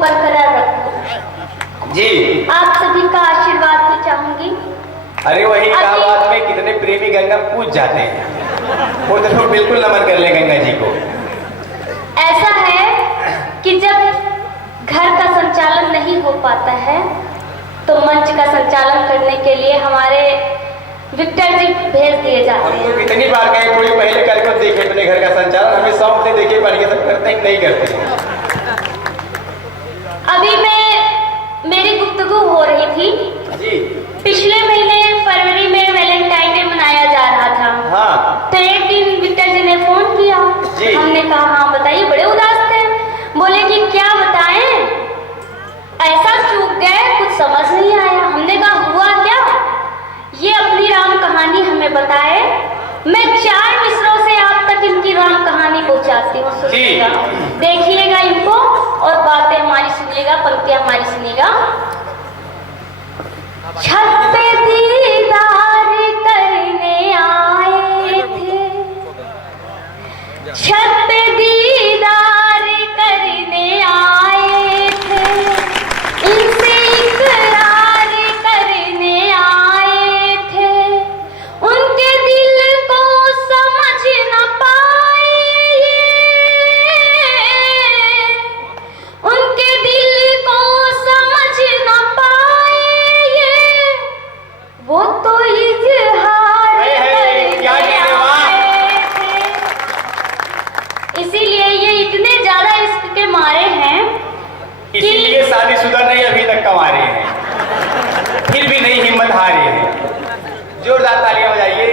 बरकरार रखो। जी आप सभी का आशीर्वाद भी चाहूंगी। अरे वही इलाहाबाद में कितने प्रेमी गंगा पूज जाते हैं, वो तो बिल्कुल नमन कर ले गंगा जी को। ऐसा है कि जब घर का संचालन नहीं हो पाता है तो मंच का संचालन करने के लिए हमारे विक्टर जी भेज दिए जाते हम हैं। तो कितनी बार गए, कोई पहले करके देखे अपने घर का संचालन, हमें शौक से देखे पर ये सब करते हैं नहीं करते हैं। अभी मेरी गुफ्तगू हो रही थी जी पिछले महीने फरवरी में वैलेंटाइन डे मनाया जा रहा था। हाँ तो एक दिन विक्टर जी ने फोन किया। जी। हमने कहा हाँ बताइए, बड़े उदास थे। बोले कि क्या बताएं, ऐसा चूक गए कुछ समझ नहीं आया। हमने कहा हुआ क्या, ये अपनी राम कहानी हमें बताए। मैं 4 मिसरों से आप तक इनकी राम कहानी पहुंचाती हूँ, सुनिएगा, देखिएगा इनको और बातें हमारी सुनिएगा, पंक्तियां हमारी सुनिएगा। छत पे दीदार करने आए थे, छत पे दीदार करने आए थे, इनसे इकरार करने आए थे, उनके दिल को समझ न पाए ये, उनके दिल को समझ न पाए ये, वो तो इजहार करने आए थे। इसीलिए ये इतने ज्यादा इश्क के मारे हैं, इसीलिए शादीशुदा नहीं अभी तक कमा रहे हैं, फिर भी नहीं हिम्मत हारे हैं। जोरदार तालियां बजाइए।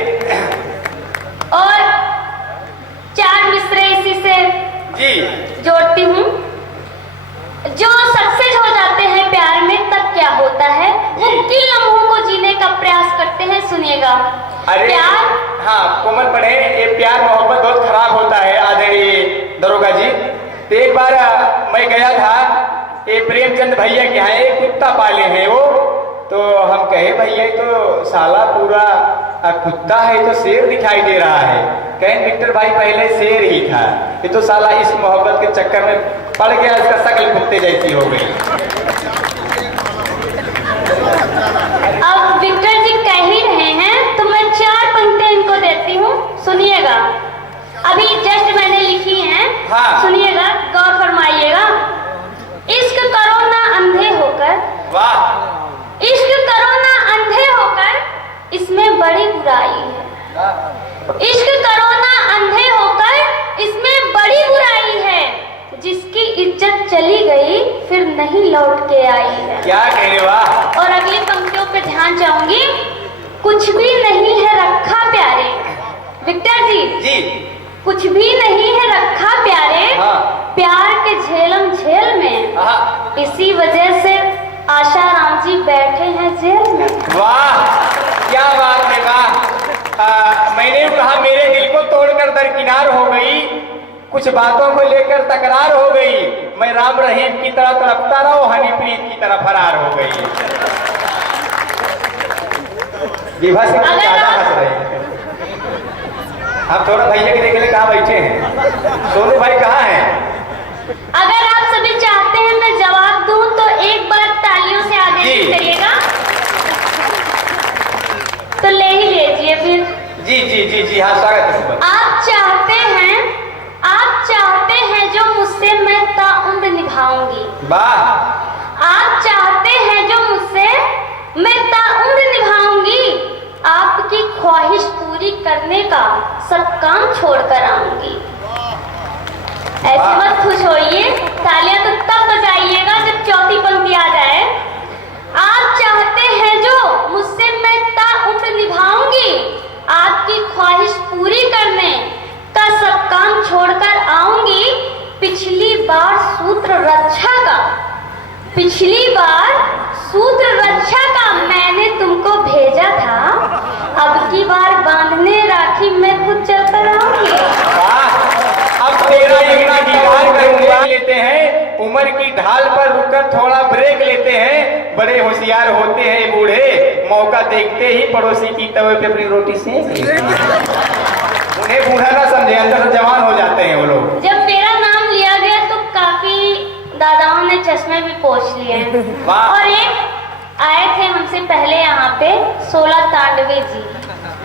और 4 मिसरे इसी से जी जोड़ती हूँ। जो सक्सेस हो जाते हैं प्यार में तब क्या होता है, वो किन लम्हों को जीने का प्रयास करते हैं, सुनिएगा। अरे प्यार, हाँ कोमल पढ़े, ये प्यार मोहब्बत बहुत खराब होता है आदरणीय दरोगा जी। तो एक बार मैं गया था ये प्रेमचंद भैया के यहाँ, एक कुत्ता पाले हैं वो, तो हम कहे भैया तो साला पूरा कुत्ता है, तो शेर दिखाई दे रहा है। कहें विक्टर भाई पहले शेर ही था, ये तो साला इस मोहब्बत के चक्कर में पड़ गया, इसका शक्ल कुत्ते जैसी हो गई। अब विक्टर जी कह ही रहे हैं तो मैं 4 पंक्तियां इनको देती हूँ, सुनिएगा। अभी जस्ट मैंने लिखी हैं, हाँ। सुनिएगा, गौर फरमाइएगा। इश्क करो ना अंधे होकर, वाह, इश्क करो ना अंधे होकर, इसमें बड़ी बुराई है। इश्क करो ना अंधे होकर, इसमें बड़ी बुराई है, जिसकी इज्जत चली गई फिर नहीं लौट के आई है। क्या कह रहे, वाह। और अगली पंक्तियों पे ध्यान चाहूंगी। कुछ भी नहीं है रखा प्यारे, विक्टर जी, कुछ भी नहीं है रखा प्यारे, हाँ। प्यार के झेलम झेल में, हाँ। इसी वजह से आशाराम जी बैठे हैं जेल में। वाह क्या बात है, वाह। मैंने कहा मेरे दिल को तोड़कर दरकिनार हो गई, कुछ बातों को लेकर तकरार हो गई, मैं राम रहीम की तरह तड़पता रहा हूँ, हनीप्रीत की तरह फरार हो गई। विभा से कुछ ज्यादा हंस रहे हैं। आप थोड़ा भैया के देखने कहाँ बैठे हैं, सोनू भाई कहाँ हैं? अगर आप सभी चाहते हैं मैं जवाब दूं तो एक बार तालियों से आगे करिएगा, तो ले ही लीजिए फिर। जी जी जी जी हाँ, स्वागत है। आप चाहते हैं जो मुझसे मैं ताउम्र निभाऊंगी। वाह। आप चाहते हैं जो मुझसे मैं ताउम्र निभाऊंगी, आपकी ख्वाहिश पूरी करने का सब काम छोड़कर आऊंगी। ऐसे मत खुश होइए, तालियां तो तब बजाइएगा जब चौथी पंक्ति आ जाए। आप चाहते हैं जो मुझसे मैं ताउम्र निभाऊंगी, आपकी ख्वाहिश पूरी करने का सब काम छोड़कर आऊंगी। पिछली बार सूत्र रक्षा का मैंने तुमको भेजा था, अब की बार बांधने राखी मैं खुद चलकर आऊंगी। अब तेरा इतना दीवार करूंगा। लेते हैं उम्र की ढाल पर रुककर थोड़ा ब्रेक लेते हैं, बड़े होशियार होते हैं बूढ़े, मौका देखते ही पड़ोसी की तवे पे अपनी रोटी सेक लेते हैं। उन्हें बूढ़ा ना समझे, अंदर जवान हो जाते हैं वो लोग। जब मेरा नाम लिया गया तो काफी दादाओं ने चश्मे चश्मे भी पोंछ लिए हैं। वाह। और एक आए थे हमसे पहले यहाँ पे 16 तांडवे जी,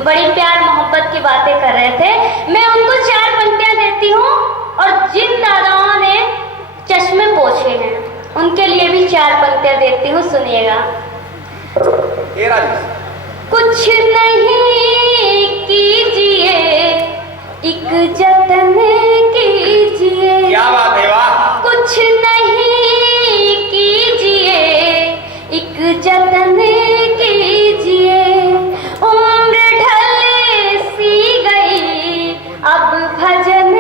बड़ी प्यार मोहब्बत की बातें कर रहे थे। मैं उनको 4 पंक्तियां देती हूँ और जिन दादाओं ने चश्मे पोछे हैं उनके लिए भी 4 पंक्तियां देती हूँ, सुनिएगा। कुछ नहीं कीजिए एक जतन कीजिए, क्या बात है, वाह। कुछ नहीं कीजिए एक जतन कीजिए, उम्र ढल सी गई अब भजन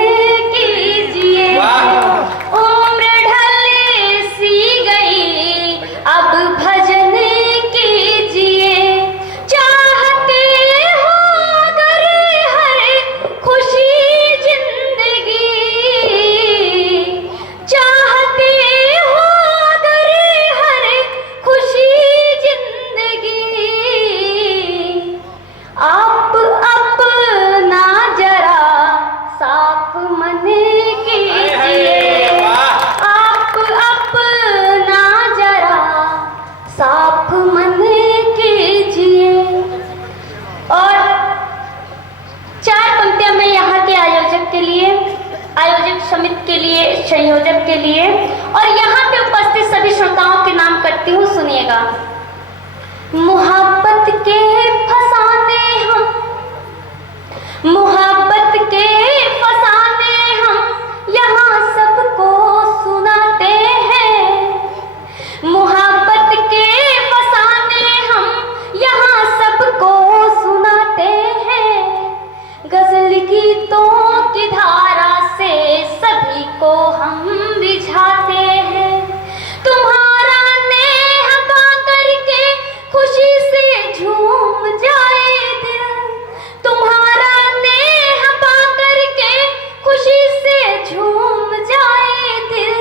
कीजिए, उम्र ढल सी गई अब भजन कीजिए, चाहते हो अगर हर खुशी जिंदगी, चाहते हो अगर हर खुशी जिंदगी, आप अपना जरा साफ मन कीजिए, आप अपना जरा साफ मन कीजिए। और 4 पंक्तियां मैं यहाँ के आयोजक के लिए, आयोजक समिति के लिए, संयोजक के लिए और यहाँ पे उपस्थित सभी श्रोताओं के नाम करती हूँ, सुनिएगा। मोहब्बत के फसाने हम, मोहब्बत के फसाने हम यहाँ सबको सुनाते हैं, मोहब्बत के फसाने हम यहाँ सबको सुनाते हैं, गजल गीतों की धारा से सभी को हम रिझाते हैं, तुम्हारा नेह पा करके खुशी से झूम जाए दिल, तुम्हारा नेह पा करके खुशी से झूम जाए दिल,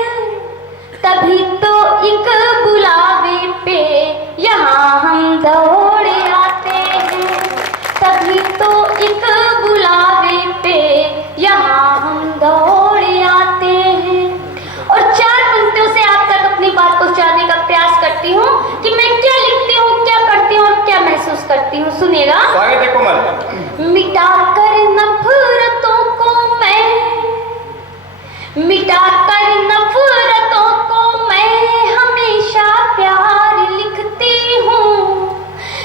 तभी तो एक बुलावे पे यहाँ हम दौड़ आते हैं, तभी तो एक बुलावे पे यहाँ हम दौड़ आते हैं। और 4 पंक्तियों से आप तक अपनी बात पहुंचाने का प्रयास करती हूँ कि मैं क्या लिखती हूँ, क्या पढ़ती हूँ और क्या महसूस करती हूँ, सुनिएगा। स्वागत है कोमल। मिटाकर नफरतों को मैं, मिटाकर नफरतों को मैं हमेशा प्यार लिखती हूँ,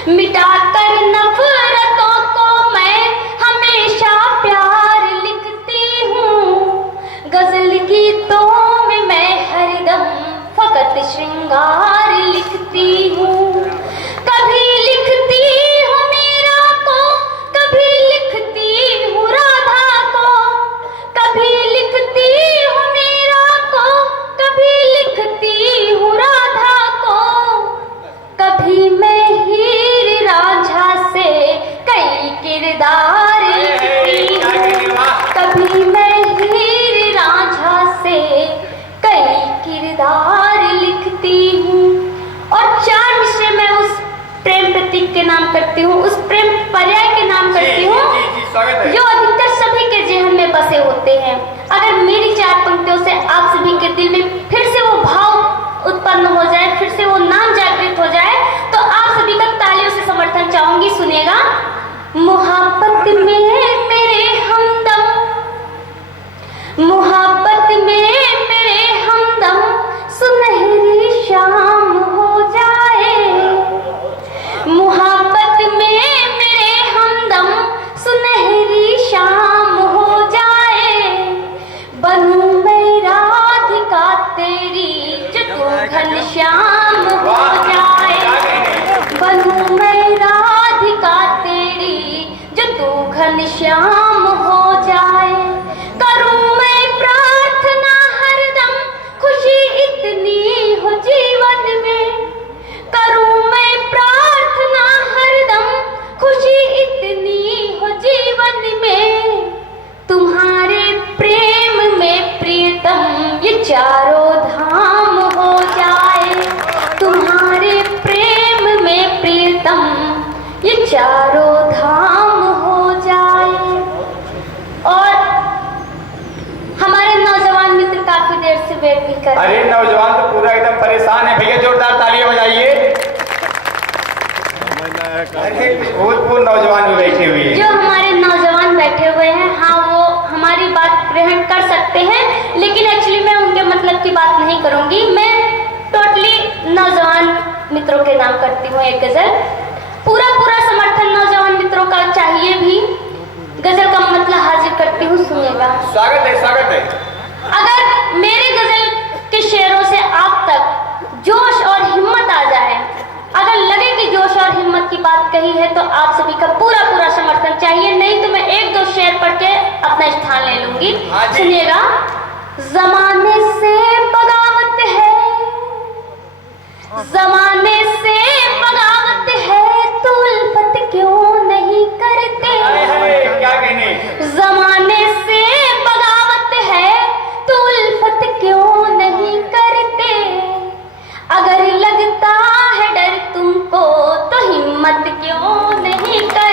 मिटाकर नफरतों को मैं हमेशा प्यार लिखती हूँ, गजल गीतों में मैं हरदम फकत श्रृंगार लिखती हूँ, कभी लिखती हूँ मीरा को, कभी लिखती हूँ राधा को, कभी लिखती हूँ मीरा को, कभी लिखती हूँ राधा को, कभी मैं हीर रांझा से कई किरदार लिखती हूँ, कभी मैं हीर रांझा से कई किरदार लिखती हूँ। और 4 मिसरे मैं उस प्रेम प्रतीक के नाम करती हूँ, उस प्रेम पर्याय के नाम करती हूँ जो अधिकतर सभी के जेहन में बसे होते हैं। अगर मेरी 4 पंक्तियों से आप सभी के दिल में फिर से वो भाव उत्पन्न हो जाए, फिर से वो नाम जागृत हो जाए, तो आप सभी का तालियों से समर्थन चाहूंगी, सुनिएगा। मोहब्बत में मेरे हमदम, मोहब्बत में मेरे हमदम सुनहरी शाम हो जाए, मोहब्बत में मेरे हमदम सुनहरी शाम हो जाए, बनूं मैं राधिका नहीं करूंगी। मैं टोटली नौजवान मित्रों के नाम करती हूँ एक गजल। पूरा पूरा समर्थन नौजवान मित्रों का चाहिए भी। गजल का मतलब हाजिर करती हूँ, सुनिएगा। स्वागत है, स्वागत है। अगर मेरे गजल के शेरों से आप तक जोश और हिम्मत आ जाए, अगर लगे कि जोश और हिम्मत की बात कही है, तो आप सभी का पूरा पूरा समर्थन चाहिए। नहीं तो मैं एक दो शेर पढ़ के अपना स्थान ले लूंगी। सुनिएगा। जमाने से बगावत है, जमाने से बगावत है, तो उल्फत क्यों नहीं करते। क्या कहने। जमाने से बगावत है, तो उल्फत क्यों नहीं करते। अगर लगता है डर तुमको, तो हिम्मत क्यों नहीं करते।